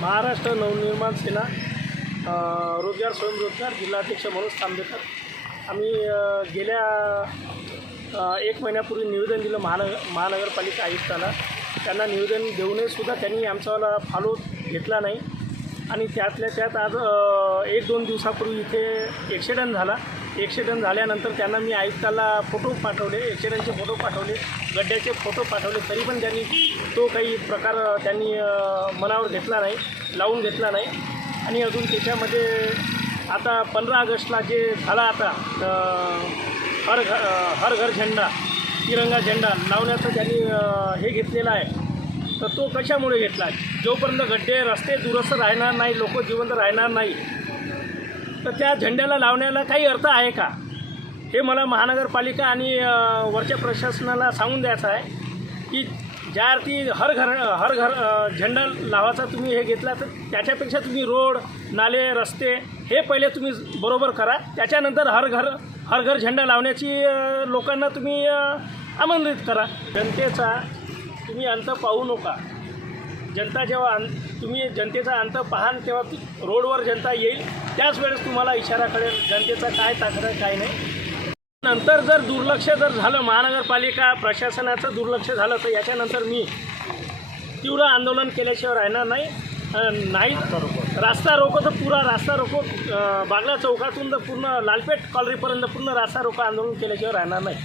महाराष्ट्र नवनिर्माण सेना रोजगार स्वयंरोजगार जिल्हाध्यक्ष मनोज तांबेकर आम्ही गेल्या एक महिन्यापूर्वी निवेदन दिलं महानगर महानगरपालिका आयुक्ताला. त्यांना निवेदन देऊनही सुद्धा त्यांनी आमचावाला फॉलो घेतला नाही. आणि त्यातल्या त्यात आज एक दोन दिवसापूर्वी इथे ॲक्सिडेंट झाला. ॲक्सिडेंट झाल्यानंतर त्यांना मी आयुक्ताला फोटो पाठवले ॲक्सिडेंटचे फोटो पाठवले गड्ड्याचे फोटो पाठवले. तरी पण त्यांनी तो काही प्रकार त्यांनी मनावर घेतला नाही लावून घेतला नाही. आणि अजून त्याच्यामध्ये आता पंधरा ऑगस्टला जे झाला आता हर घ हर घर झेंडा तिरंगा झेंडा लावण्याचं त्यांनी हे घेतलेलं आहे. तर तो कशामुळे घेतला? जोपर्यंत गड्डे रस्ते दुरुस्त राहणार नाही लोक जिवंत राहणार नाही तर त्या झेंड्याला लावण्याला काही अर्थ आहे का? हे मला महानगरपालिका आणि वरच्या प्रशासनाला सांगून द्यायचं आहे की ज्या अर्थी हर घर हर घर झेंडा लावायचा तुम्ही हे घेतला तर त्याच्यापेक्षा तुम्ही रोड नाले रस्ते हे पहिले तुम्ही बरोबर करा. त्याच्यानंतर हर घर हर घर झेंडा लावण्याची लोकांना तुम्ही आमंत्रित करा. जनतेचा तुम्ही अंत पाहू नका. जनता जेव्हा अं तुम्ही जनतेचा अंत पाहाल तेव्हा रोडवर जनता येईल. त्याच वेळेस तुम्हाला इशारा कळेल जनतेचा काय ताकद काय नाही. नंतर जर दुर्लक्ष जर झालं महानगरपालिका प्रशासनाचं दुर्लक्ष झालं तर याच्यानंतर मी तीव्र आंदोलन केल्याशिवाय राहणार नाही. नाही. रास्ता रोको तर पुरा रास्ता रोको. बागला चौकातून तर पूर्ण लालपेठ कॉलरीपर्यंत पूर्ण रास्ता रोको आंदोलन केल्याशिवाय राहणार नाही.